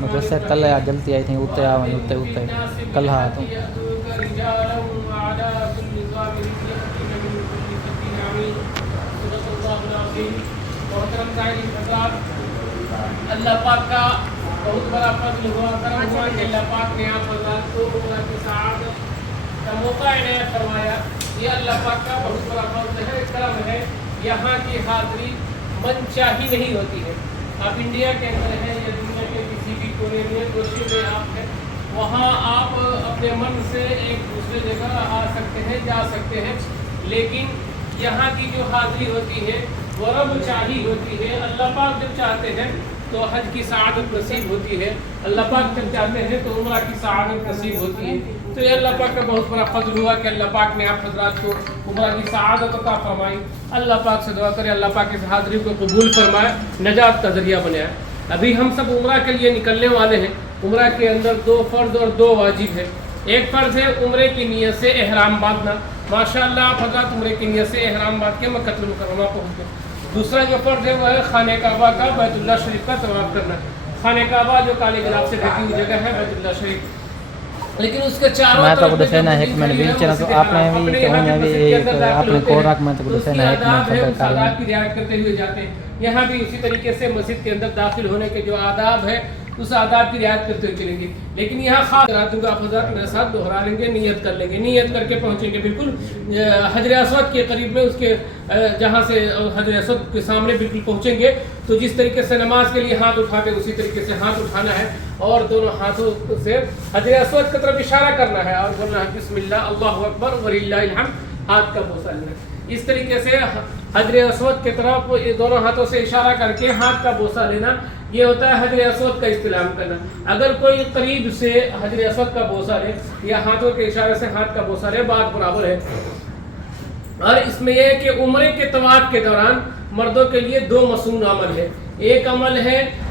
مدرسہ کل جلدی آئی تھی اتنے اتنے کل ہاں تو اللہ پاک کا بہت بڑا فضل ہوا کرم ہوا کہ اللہ پاک نے آپ حضرات کو عمرہ کی سعادت کا موقع عنایت فرمایا. یہ اللہ پاک کا بہت بڑا فضل ہے، کرم ہے. یہاں کی حاضری من چاہی نہیں ہوتی ہے. آپ انڈیا کے اندر ہیں یا دنیا کے کسی بھی کونے میں دوسرے میں آپ ہیں، وہاں آپ اپنے من سے ایک دوسرے جگہ آ سکتے ہیں، جا سکتے ہیں، لیکن یہاں کی جو حاضری ہوتی ہے وہ رب چاہی ہوتی ہے. اللہ پاک جب چاہتے ہیں تو حج کی سعادت نصیب ہوتی ہے، اللہ پاک جب چاہتے ہیں تو عمرہ کی سعادت نصیب ہوتی ہے. تو یہ اللہ پاک کا بہت بڑا فضل ہوا کہ اللہ پاک نے آپ حضرات کو عمرہ کی سعادت عطا فرمائی. اللہ پاک سے دعا کرے اللہ پاک اس حاضری کو قبول فرمائے، نجات کا ذریعہ بنائے. ابھی ہم سب عمرہ کے لیے نکلنے والے ہیں. عمرہ کے اندر 2 فرض اور 2 واجب ہے. ایک فرض ہے عمرے کی نیت سے احرام باندھنا. ماشاءاللہ آپ حضرات عمرے کی نیت سے احرام باندھ کے مکہ المکرمہ پہنچ گئے. دوسرا جو فرض ہے وہ ہے خانہ کعبہ کا بیت اللہ شریف کا طواف کرنا. خانہ کعبہ جو کالے گلاب سے ڈھکی ہوئی جگہ ہے بیت اللہ شریف، لیکن اس کے چاروں میں تو کو دسینا ہے کہ میں نے بیچ چلا تو آپ نے بھی کہ انہوں نے بھی ایک اپنے کوراک میں تو دسینا ہے کہ میں خبر کر رہا ہوں کی رعایت کرتے ہوئے جاتے ہیں. یہاں بھی اسی طریقے سے مسجد کے اندر داخل ہونے کے جو آداب ہے اس آداب کی رعایت کرتے ہوئے چلیں گے. لیکن یہاں خاص کرا دوں گا، آپ حضرات میرے ساتھ دوہرا لیں گے، نیت کر لیں گے، نیت کر کے پہنچیں گے بالکل حجر اسود کے قریب میں، اس کے جہاں سے حجر اسود کے سامنے بالکل پہنچیں گے تو جس طریقے سے نماز کے لیے ہاتھ اٹھاتے اسی طریقے سے ہاتھ اٹھانا ہے اور دونوں ہاتھوں سے حجر اسود کی طرف اشارہ کرنا ہے اور بولنا ہے بسم اللہ اللہ اکبر وللہ الحمد، ہاتھ کا بوسہ لینا ہے. اس طریقے سے حجر اسود کی طرف دونوں ہاتھوں سے اشارہ کر کے ہاتھ کا بوسہ لینا، یہ ہوتا ہے حجر اسود کا استلام کرنا. اگر کوئی قریب سے حجر اسود کا بوسہ لے یا ہاتھوں کے اشارے سے ہاتھ کا بوسہ لے بات برابر ہے. اور اس میں یہ ہے کہ عمرے کے طواف کے دوران مردوں کے لیے 2 مسنون عمل ہے. ایک عمل ہے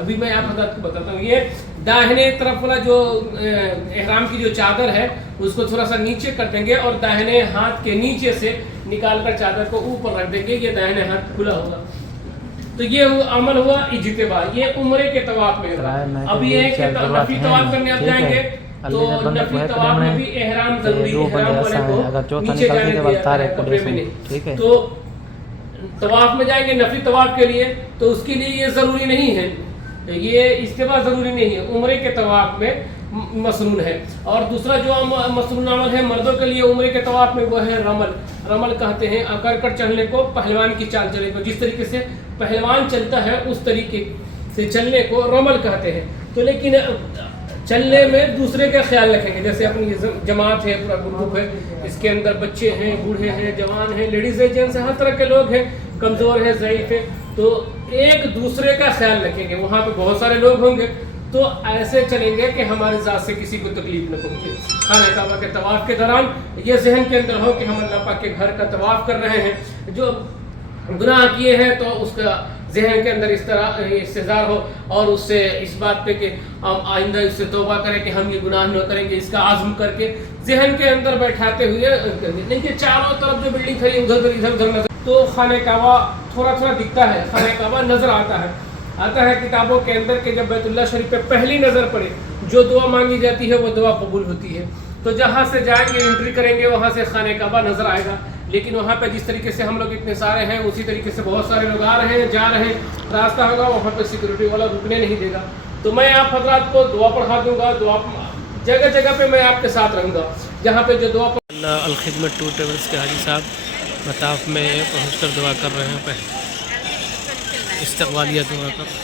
ابھی میں آپ حضرات کو بتاتا ہوں. یہ داہنے طرف والا جو احرام کی جو چادر ہے اس کو تھوڑا سا نیچے کر دیں گے اور داہنے ہاتھ کے نیچے سے نکال کر چادر کو اوپر رکھ دیں گے، یہ داہنے ہاتھ کھلا ہوگا. تو یہ عمل ہوا اجتباء، یہ عمرے کے طواف میں ہوگا. اب یہ ہے کہ نفلی طواف کرنے آپ جائیں گے تو نفلی طواف میں بھی احرام ضروری ہے، احرام والے کو نیچے جانے دیا کپڑے میں نہیں. تو طواف میں جائیں گے نفلی طواف کے لیے تو اس کے لیے یہ ضروری نہیں ہے، یہ اجتباء ضروری نہیں ہے، عمرے کے طواف میں مسنون ہے. اور دوسرا جو مسنون عمل ہے مردوں کے لیے عمرے کے طواف میں وہ ہے رمل. رمل کہتے ہیں اکڑ چلنے کو، پہلوان کی چال چلنے کو. جس طریقے سے پہلوان چلتا ہے اس طریقے سے چلنے کو رمل کہتے ہیں. تو لیکن چلنے میں دوسرے کا خیال رکھیں گے. جیسے اپنی جماعت ہے، پورا گروپ ہے، اس کے اندر بچے ہیں، بوڑھے ہیں، جوان ہیں، لیڈیز ہیں، جینٹس ہیں، ہر طرح کے لوگ ہیں، کمزور ہیں، ضعیف ہیں، تو ایک دوسرے کا خیال رکھیں گے. وہاں پہ بہت سارے لوگ ہوں گے تو ایسے چلیں گے کہ ہماری ذات سے کسی کو تکلیف نہ پہنچے. خانہ کعبہ کے طواف کے دوران یہ ذہن کے اندر ہو کہ ہم اللہ پاک کے گھر کا طواف کر رہے ہیں. جو گناہ کیے ہیں تو اس کا ذہن کے اندر اس طرح استحضار ہو اور اس سے اس بات پہ کہ ہم آئندہ اس سے توبہ کریں کہ ہم یہ گناہ نہ کریں گے، اس کا عزم کر کے ذہن کے اندر بیٹھاتے ہوئے. نہیں کہ چاروں طرف جو بلڈنگ کھڑی ادھر ادھر نظر تو خانہ کعبہ تھوڑا دکھتا ہے، خانہ کعبہ نظر آتا ہے کتابوں کے اندر کہ جب بیت اللہ شریف پہ پہلی نظر پڑے جو دعا مانگی جاتی ہے وہ دعا قبول ہوتی ہے. تو جہاں سے جائیں گے انٹری کریں گے وہاں سے خانہ کعبہ نظر آئے گا. لیکن وہاں پہ جس طریقے سے ہم لوگ اتنے سارے ہیں اسی طریقے سے بہت سارے لوگ آ رہے ہیں جا رہے ہیں، راستہ ہوگا وہاں پہ سیکورٹی والا رکنے نہیں دے گا. تو میں آپ حضرات کو دعا پڑھا دوں گا، دعا جگہ جگہ پہ میں آپ کے ساتھ رہوں گا جہاں پہ جو دعا اللہ الخدمت ٹور ٹریولس کے حاجی صاحب مطاف میں پہنچ کر دعا کر رہے ہیں، استقبالیہ دعا کر.